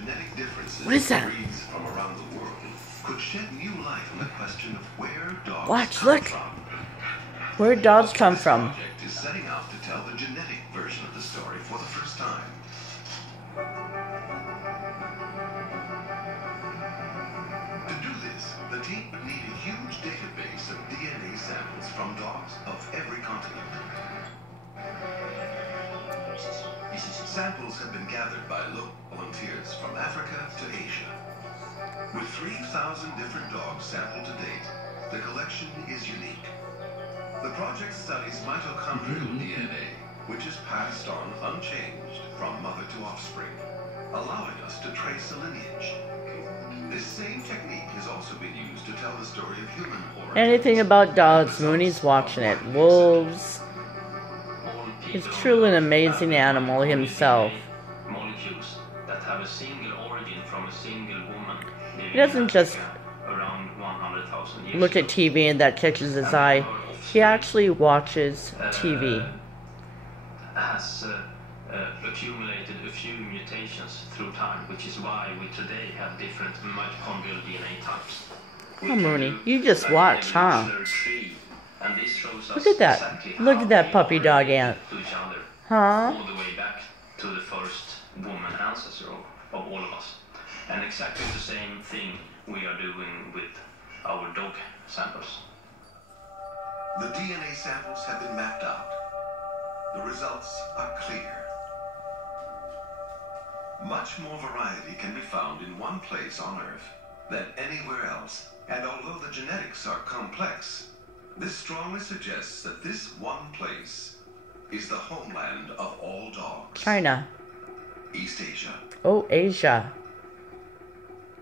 genetic differences What is that? in breeds from around the world could shed new light on the question of where dogs Watch, come look. from. Where dogs come This from. project is setting out to tell the genetic version of the story for the first time. To do this, the team would need a huge database of DNA samples from dogs of every continent. Samples have been gathered by local volunteers from Africa to Asia. With 3,000 different dogs sampled to date, the collection is unique. The project studies mitochondrial DNA, which is passed on unchanged from mother to offspring, allowing us to trace a lineage. This same technique has also been used to tell the story of human origins. Anything about dogs, Mooney's watching it. Wolves. He's truly an amazing animal himself. Molecules that have a single origin from a single woman. He doesn't just around 100,000 years look at TV and that catches his eye. He actually watches TV. Has accumulated a few mutations through time, which is why we today have different mitochondrial DNA types. Oh, Mooney, you just watch, huh? And this shows us Look at that. exactly Look how at that we puppy are dog related ant. to each other, Huh? all the way back to the first woman ancestor of all of us. And exactly the same thing we are doing with our dog samples. The DNA samples have been mapped out. The results are clear. Much more variety can be found in one place on Earth than anywhere else. And although the genetics are complex, this strongly suggests that this one place is the homeland of all dogs. China. East Asia. Oh, Asia.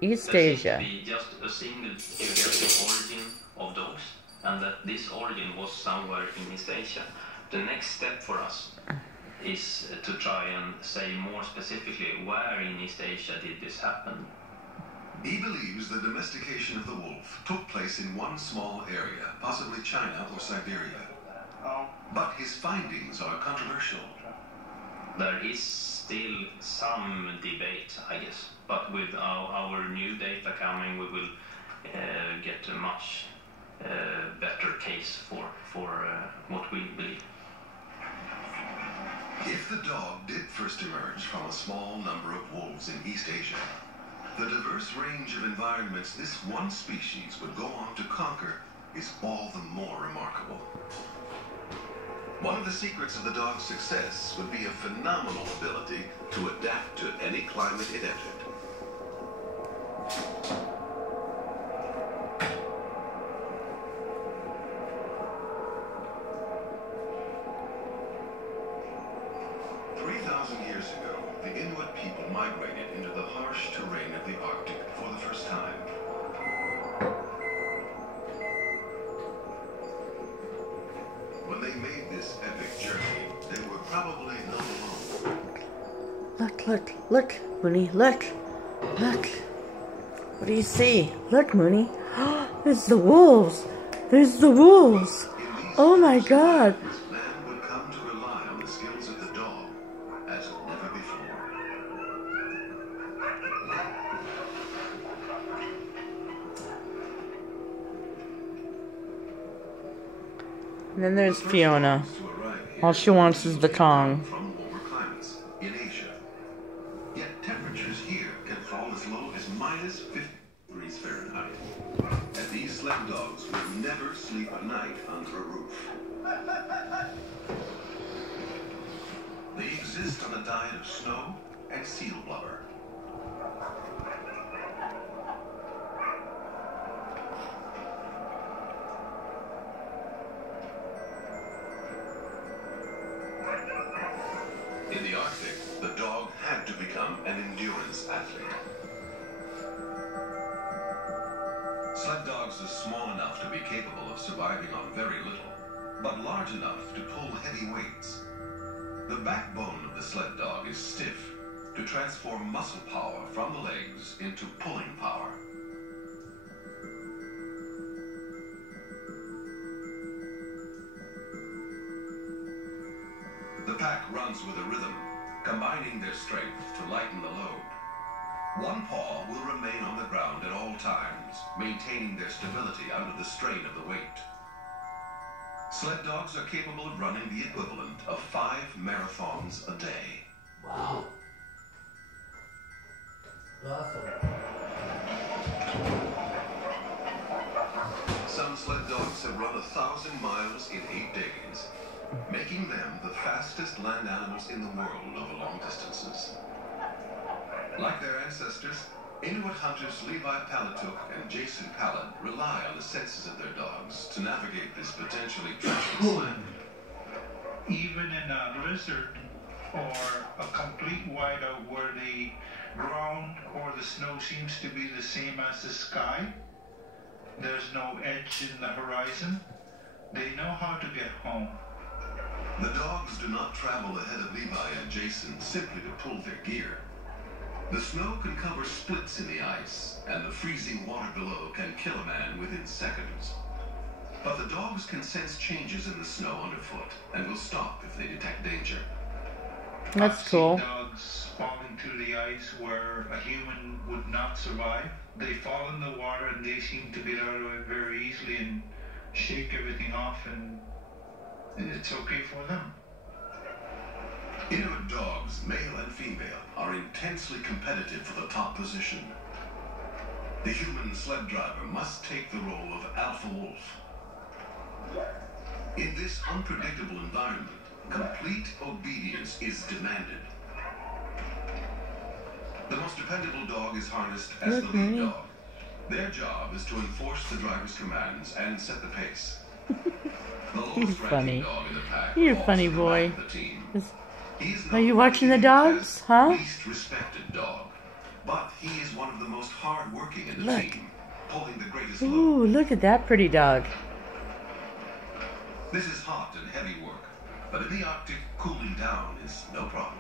East Asia. There seems to be just a single geographic origin of dogs, and that this origin was somewhere in East Asia. The next step for us is to try and say more specifically where in East Asia did this happen. He believes the domestication of the wolf took place in one small area, possibly China or Siberia. But his findings are controversial. There is still some debate, I guess, but with our new data coming, we will get a much better case for what we believe. If the dog did first emerge from a small number of wolves in East Asia, the diverse range of environments this one species would go on to conquer is all the more remarkable. One of the secrets of the dog's success would be a phenomenal ability to adapt to any climate it entered. Years ago, the Inuit people migrated into the harsh terrain of the Arctic for the first time. When they made this epic journey, they were probably not alone. Look, Mooney, look. What do you see? Look, Mooney. There's the wolves. There's the wolves. Oh my God. And then there's Fiona. All she wants is the Kong. From warmer climates in Asia. Yet temperatures here can fall as low as minus 50 degrees Fahrenheit. And these sled dogs will never sleep at night under a roof. They exist on a diet of snow and seal blubber. In the Arctic, the dog had to become an endurance athlete. Sled dogs are small enough to be capable of surviving on very little, but large enough to pull heavy weights. The backbone of the sled dog is stiff to transform muscle power from the legs into pulling power. The pack runs with a rhythm, combining their strength to lighten the load. One paw will remain on the ground at all times, maintaining their stability under the strain of the weight. Sled dogs are capable of running the equivalent of 5 marathons a day. Wow. Awesome. Some sled dogs have run 1,000 miles in 8 days, making them the fastest land animals in the world over long distances. Like their ancestors, Inuit hunters Levi Palatuk and Jason Pallad rely on the senses of their dogs to navigate this potentially treacherous land. Even in a blizzard or a complete whiteout where the ground or the snow seems to be the same as the sky, there's no edge in the horizon, they know how to get home. The dogs do not travel ahead of Levi and Jason simply to pull their gear. The snow can cover splits in the ice, and the freezing water below can kill a man within seconds. But the dogs can sense changes in the snow underfoot and will stop if they detect danger. That's I've cool. seen dogs falling through the ice where a human would not survive. They fall in the water and they seem to get out of it very easily and shake everything off, and it's okay for them. Inuit dogs, male and female, are intensely competitive for the top position. The human sled driver must take the role of alpha wolf. In this unpredictable environment, complete obedience is demanded. The most dependable dog is harnessed as the lead dog. Their job is to enforce the driver's commands and set the pace. The lowest ranking dog in the pack You're a falls funny to the boy. right of the team. Are you watching the dogs, huh? Least respected dog, but he is one of the most hard-working in the Look. team, pulling the greatest load. Ooh, look at that pretty dog. This is hot and heavy work, but in the Arctic, cooling down is no problem.